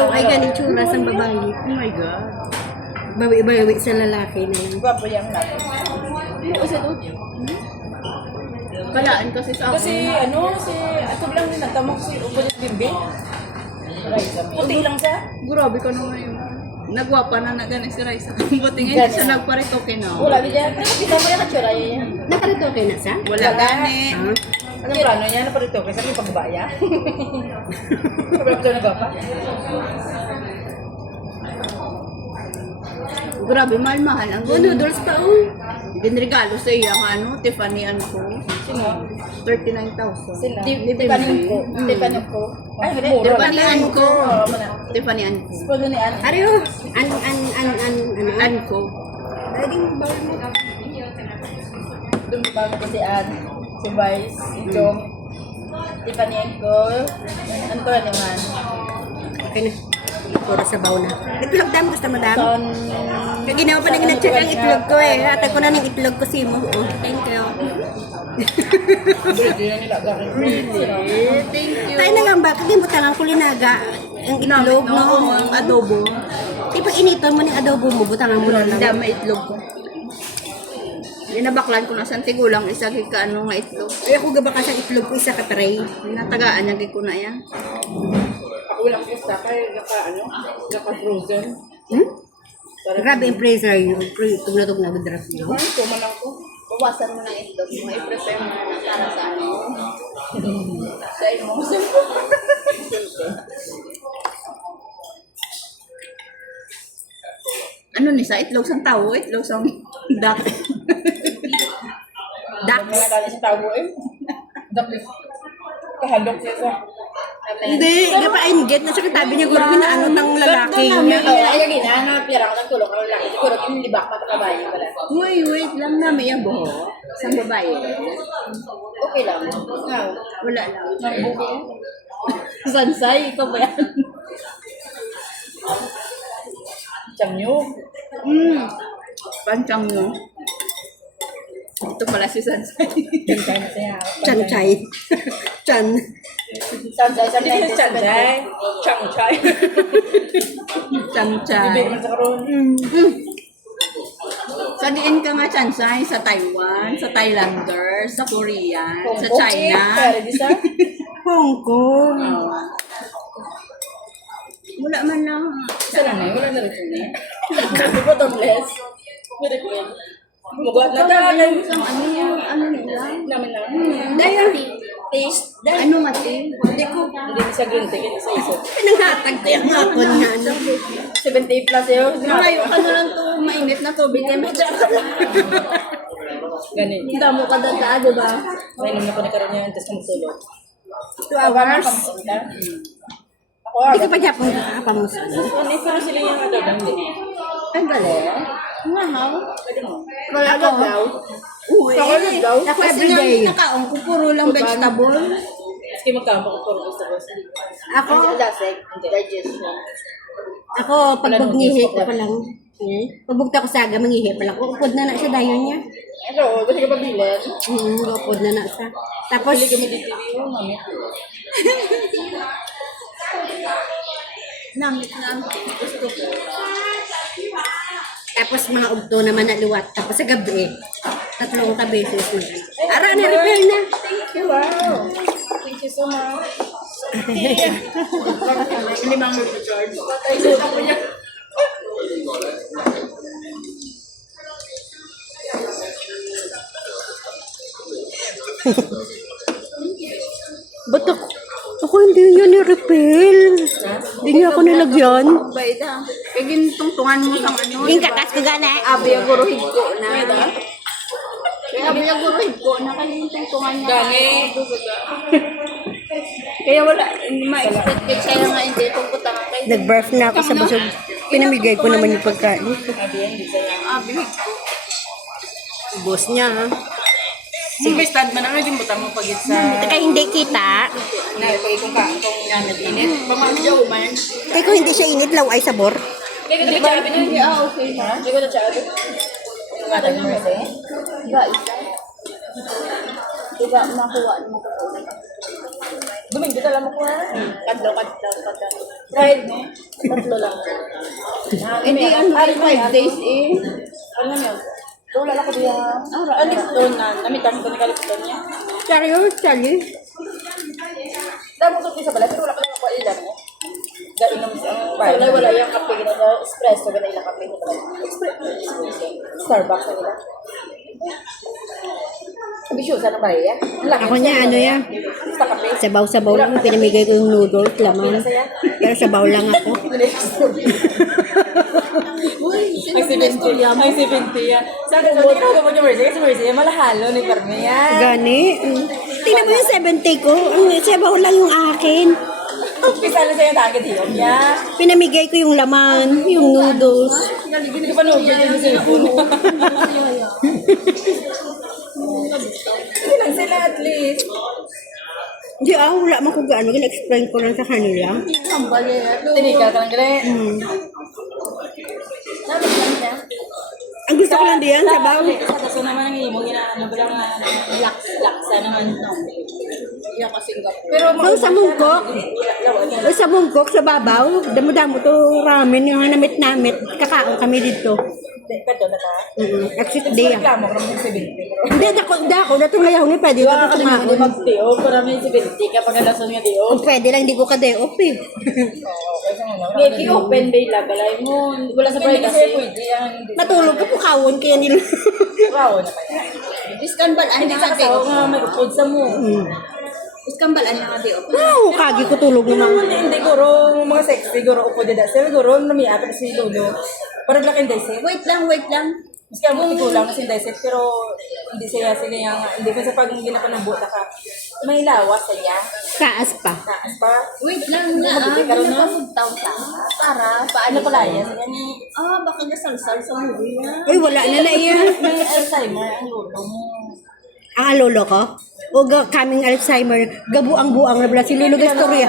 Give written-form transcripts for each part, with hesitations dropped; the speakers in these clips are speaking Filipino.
law ay ganit tsura sa babae. Oh my God. Bawi-bawi sa lalaki na lang. Gwapo yung laki. Isa to. Kalaan kasi sa Kasi ano, si ato lang din natamok si Ubulit Bimbi. Puti lang siya. Grabe ka naman yun. Nagwapa na ganin si Raisa. Buti nga hindi siya nagparitoke na. Wala bigyan. Kita mo yung katsura yan. Nakarito kayo na sa? Wala gani. Ano plano niya na parito kasi yung pagbaya? Sabi ko na pa. Grabe, mahal-mahal. Ang Noodles pa oh. dinregalo sa iya ang ano, Tiffany ko. Sino? 39,000. Sila. Ni Tiffany ko. Tiffany ko. Ay, mura. Tiffany ko. Tiffany ko. Spolo ni Ann. Ariyo, An ko. Pwedeng bawal mo. Dumabago ko si Ann. Si Vice. Si Chong. Tiffany ko. Ano to naman? Okay na. Puro sabaw na. Itlog dam, gusto mo dam? Son. Kaya ginawa pa na gina-check ang itlog ko eh. Atag ko na ng itlog ko si mo. Oh, thank you. Hindi na nila gawin. Thank you. Tayo na lang ba? Kalimutan ang kulinaga. Ang itlog mo. Ang adobo. Di pag initon mo ng adobo mo, butangan mo na lang. Dama itlog ko. Ginabaklan ko na sa tigulang isa ka ano nga itlog. Ay, ako gaba ka sa itlog ko, isa ka tray. Natagaan niya ko na yan. Ako lang gusto kay gaka frozen. Grabe yung freezer yun. Tugna-tugna with draft yun. Ko man ako. Bawasan mo ng itlog mo. I-prepare mo na para sa ano. Sa emotion. Ano ni sa itlog sang tao, itlog sang duck. Ducks. Kaya si tao eh. Dapat kahalok siya sa. Hindi, gapa ay get na siya katabi niya guro na ano ng lalaki niya. Ay gina na pira ko nagtulong ko lang. Siguro yung libak mata kabayo pala. Wait lang na may ang buho. Sa babae. Okay lang. Nga. Wala lang. Nabuko. Sansay, ikaw ba yan? Chamyo. Pancang mo. Ito pala si Sansay. Bintay na siya. Chanchay. Chan. Sanchay. Chanchay. Chanchay. Sanchay. Bibig man sa karoon. Sa diin ka nga, Sansay, sa Taiwan, sa Thailander, sa Korea, sa China. Pwede di sa? Hong Kong. Wala man lang. Isa lang eh. Wala na rin yun eh. Di ba tongless? Pwede ko yan. Mugat na dahil. Ano nila? Namin na. Dahil, Taste. Ano nga, te? hindi ko. Hindi sa green tea. Hindi sa isa. Pinanghatag tayo ang hapon na ano. 70 plus yun. Malayo ka na lang to mainit na tubig. Kaya may Ganun. damo ka doon sa di ba? May naman ko na karoon yan. Tapos kumutulog. 2 hours. Ako Hindi agad. ka pa Japon kakapa mo sa Hindi pero sila yung agad. Hindi. Ay, bale. Nga, ha? Pwede mo. Kaya agad daw. Uy. Agad daw? Ako Kasi everyday. nga nakaon ko puro lang vegetable. Maski magkama ko puro gusto ko. Ako, Digestion. ako pagbugnihi ko pa lang. Pagbugta ko sa aga, mangihi pa lang. Upod na siya dayon niya. Ito, gusto ka pabilin? Upod na siya. Tapos, Pili ka mo dito yun, mami. Namit na ang gusto ko. tapos mga ugto naman na luwat. Tapos sa gabi, 3 beses na. Ara, na-repair na. Thank you, wow. Thank you so much. Hindi mang mag-charge. Ay, so ako niya. Ba't ako hindi yun ni-refill? Hindi niya ako nilagyan. Bayda. Kaya ginitungtungan mo sang ano. Yung kakas ko gana. Abi ang guruhid ko na. Kaya abi ang guruhid ko na kaya ginitungtungan niya. Gani. Kaya wala, ma-expect kaya siya nga hindi pupunta ka kayo. Nag-birth na ako sa busog. Pinamigay ko naman yung pagkain. Sabi yan, di sayang. Abi ko. Boss niya, ha? Sige, stand man naman, gimutan mo pagit sa... Kaya hindi kita. Na, pag itong namin init. Pamamayaw man. Kaya kung hindi siya init, law ay sabor. Hindi ko na chabi na. Okay. Hindi ko na chabi. Yung nga tayo mo kasi. Diba isa? Diba makuha mo ko. Domingo na lang mo ko ha. Kadlaw. Friday, tatlo lang. Hindi, ano, 5 days eh. Ano yun? Wala lang ko diya. Lipton na. Namitan ko ni Lipton niya. Serious, Charlie? Dahil mo sa balay, pero wala ka lang ako ilan mo. Gainom sa bayan. Wala yung kape na espresso, gana ilang kape nila. Starbucks na nila. Ambisyosa na ba yan? Ako niya, ano yan? Basta kape. Sabaw-sabaw lang. Pinamigay ko yung noodles, laman. Pero sabaw lang ako. Ay, 70 yan. Ay, 70 yan. Sabi ko, hindi ko mo yung Mercy. Kasi Mercy, malahalo ni Parme yan. Gani. Tingnan mo yung 70 ko. Ang sabaw lang yung akin. Pisa na sa'yo target yun. Yeah. Pinamigay ko yung laman, yung noodles. Hindi pa nung yung cellphone. Hindi lang sila at least. Hindi wala man ko gaano. Gina-explain ko lang sa kanila. Tinikal ka lang gano'n. Ang gusto ko lang diyan, sabaw. Sa naman ang imo, ginaano ba lang laksa naman. Iya ka Singapore. Pero So, sa mungkok, sa mungkok, sa babaw, damo-damo to ramen, yung namit-namit, kakaon kami dito. Pwede na ta. Exit day. Reklamo ko naman 70. Hindi, dako, dato ngayon, pwede Diba na ka ito kanina hindi kumaon. mag-day off, parang 70 kapag nalason nga day off. Pwede lang, hindi ko ka-day off eh. Maybe open day lang, balay mo. Wala sa Friday kasi. Pwede yan. Matulog ka po kawon, kaya nila. Raw na pa yan. Iskambalan Hindi na sa nga di kasawa nga may upod sa mo. Iskambalan na nga di Kagi ko tulog naman. Hindi guro, mga sexy, guro upod din. Sir, guro, namiapit si Lolo. Parang laking dayset. Wait lang. Maski ang mga lang kasi dayset, pero hindi siya yung, hindi pa sa pag ginapanabota ka. May lawas sa niya. Taas pa. Taas pa. Wait lang na. Pinapagtaw ta. Para paano Ano pala yan? Yan ni, baka nasalsal sa movie na. Uy, wala na yan. may Alzheimer ang lolo mo. Ang lolo ko? O kaming Alzheimer, gabuang-buang na bala si Lolo Gastoria.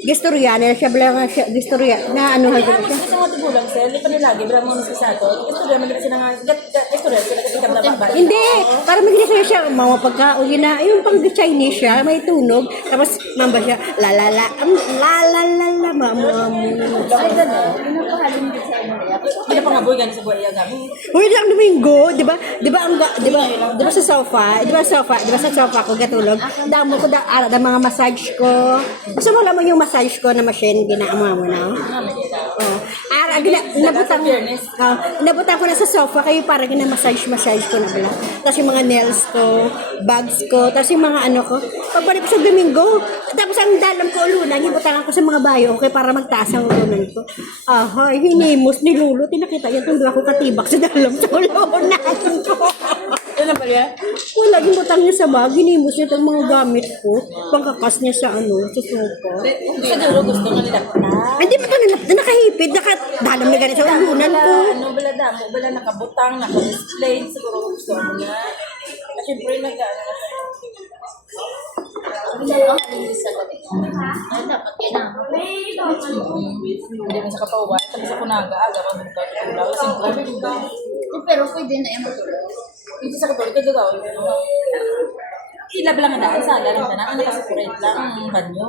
Gastoria na siya bala siya Gastoria na ano Kaya hagod mo siya. sa mga tigulang, sir, di pa nilagi, bala mo sa ato. Gusto rin, maganda sila nga, gusto rin sila kasi kabla ba? Hindi, para maginis siya mga pagkauli na yung pang Chinese siya, may tunog. Tapos mamba siya, la la la mamu. Ay, gano'n. Pinapahalin din sa ano niya. Hindi na pangaboy ganun sa buhay gamit. Hoy, lang Domingo, 'di ba? 'Di ba sa sofa, 'di ba sa sofa ko gatulog. Damo ko da mga massage ko. Gusto mo lang yung massage ko na machine ginaama mo na. Oh. Nabutang ko na sa sofa kayo para gina-massage ko na bala. Tapos yung mga nails ko, bags ko, tapos yung mga ano ko. Pagbalik ko sa Domingo, tapos ang dalam ko ulunan, ibutangan ko sa mga bayo, okay, para magtaas ang ulunan ko. Hinimos ni Lolo, tinakita niya kung ako katibak sa dalam sa ulunan ko. Ano ba yan? Wala, butang niya sa bag, hinimos niya itong mga gamit ko, pangkakas niya sa sa sofa. Siguro gusto nga nila kita. Hindi pa nakahipid, dalam na ganit sa ulunan ko. Ano bala damo, bala nakabutang, naka-display, siguro gusto mo nga. Kasi siyempre nag-ano na siya. Pinapahalin din sa gabi. Ay, dapat yan na. Hindi mo sa kapauwan, tapos sa kunaga, aga, mag-buntag, lasing ko. Pero pwede na yung matulog. Hindi sa kapauwan, ito gawin mo. Ilab lang na daan, sala lang na, ano kasi kurent lang, ang banyo.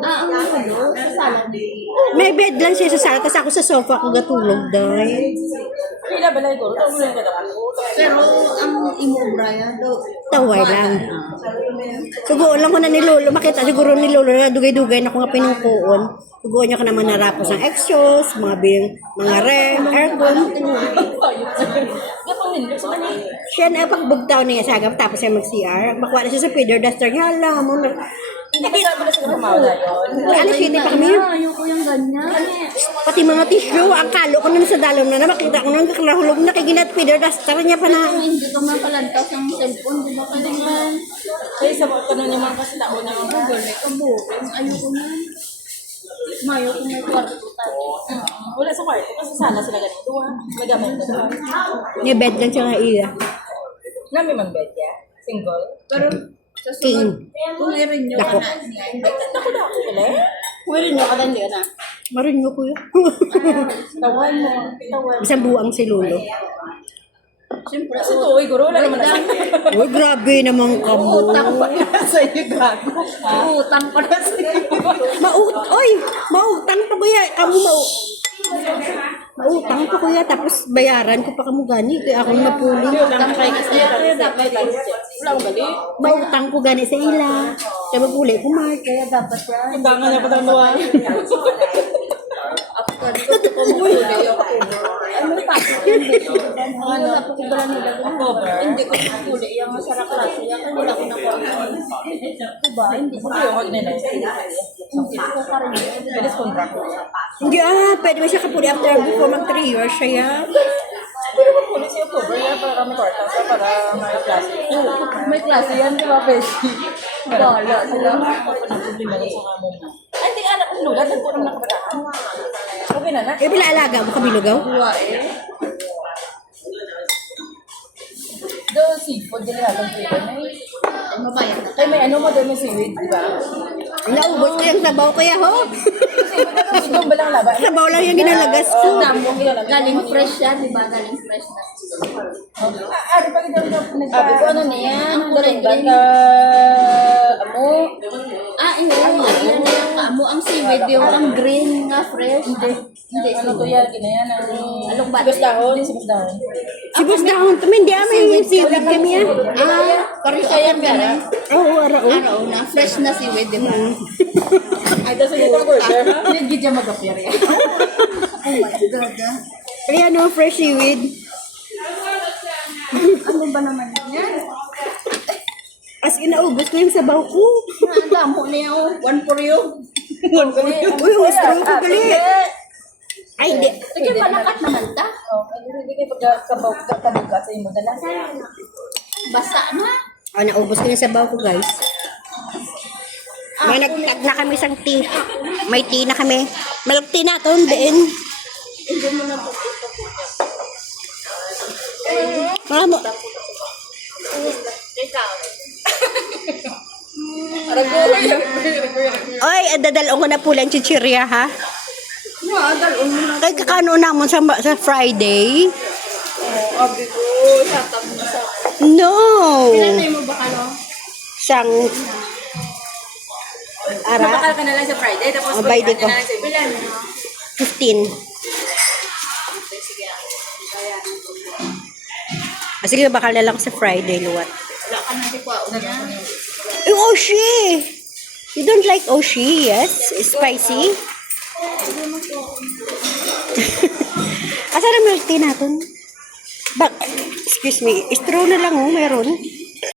Ang matulog sa salon. May bed lang siya sa sala, tapos ako sa sofa ko gatulog dahil. Ilab ba lang ito? Ito mo lang ka naman. Pero ang imo, Brian, Taway lang. Siguro lang ko na ni Lolo, makita siguro ni Lolo na dugay-dugay na ko nga pinungkuon. Siguro niya ka naman narapos ng exhaust, mga rem, aircon. Gapang nilip sa kanya. Siya na pagbugtaw niya sa agam, tapos siya mag-CR. Makuha na siya sa feeder duster niya, alam mo na. Hindi ba sabi na sa pamawala yun? Ano siya, pa kami. Ayoko yung ganyan. Pati mga tissue, ang kalo ko na sa dalom na makita ko nang kakalahulog na kaginat feeder duster niya pa na. Hindi ka mapalantas ng cellphone, di ba ka naman? Kaya sa mga tanong naman kasi taon na mga Google, may kabuking. Ayoko na. Mayo kung may kwarto tayo. wala sa kwarto kasi sala sila ganito ha. May gamay ko doon. May bed lang siya nga iya. Nami man bed ya? Single? Pero sa King. sunod, kung i-renew ka Dako. na niya, Naku na ako pala eh. i-renew ka din na. Marin mo kuya. Tawan mo. Tawan. Isang buwang si Lolo. Siyempre, Kasi to, guro, wala naman na Uy, grabe naman ka mo. utang pa na sa'yo, gago. Utang pa na sa'yo. Mautang pa kuya. Mautang pa kuya. Tapos bayaran ko pa kamo gani. Kaya akong napuli. Utang pa kasi dapat wala akong gali. Mautang ko gani sa ila. Kaya mapuli ko, Mark. kaya dapat yan. Undangan niya pa tayo nawa. After ko pumuli yung ano pa? Ano na po ba nila? Hindi ko pumuli yung masarap klase. Kaya wala ko na po. Diba? Hindi ko Yung wag nila. Hindi ko pa rin. Bilis contract. Hindi pwede mo siya kapuli after before mag 3 years siya yan. Pero kung pulis yung October yan, para kami kwarta sa para may klase. May klase yan, di ba, Pesci? Wala sila. Problema lang sa kamo na. Ay, hindi anak ng lula, nagpo naman ng kabataan. Okay na na. Eh, bila alaga mo kabilugaw? Buwa eh. The seafood, din natin dito na eh. Ay, mabayad na. Kaya may ano mo doon yung seaweed, di ba? Naubos ko yung sabaw kaya ho. Itong balang laba. Sabaw lang yung ginalagas ko. Galing fresh yan, di ba? Galing fresh na. Ari pa kita Sabi ko, ano na yan? Green, green. Amo. Hindi. Yan na yung amo. Ang seaweed, yung ang green nga fresh. Hindi. Ano to yan? Ginayan ang... Along bati. Sibas dahon. Sibas dahon. Sibos dahon. Hindi may yung seaweed kami yan. Fresh yan galing. Oo, araw. Araw na. Fresh na seaweed, di ba? Ay, tapos yung itong burger, ha? Hindi dyan mag-appear yan. Oh my God. Kaya no, fresh seaweed. Ano ba naman yan? As inaubos ko yung sabaw ko. Ang damo na yung one for you. Uy, yung straw ko gali. Ay, hindi. Sige, panakat naman ta. Hindi kayo pagkabuka sa imo dala. Basa na. Naubos ko yung sabaw ko, guys. May nagtag na kami isang tea. May tea na kami. Milk tea na ito, din. Hindi mo na po. Mga mo. Ikaw. Oy, dadalong ko na po lang chichirya, ha? Dalon mo na. Kay kakano namon sa Friday. Abi ko, tatag mo sa... No. Pinanay mo ba ka, no? Sang ara, Bakal ka na lang sa Friday, tapos by the ko. na lang sa imo. Bilan, no? 15. Sige, bakal na lang sa Friday, luwat. Wala ka na di pa. Una. Yung Oshi! You don't like Oshi, yes? Spicy? Asa na milk tea natin? Excuse me, straw na lang, meron.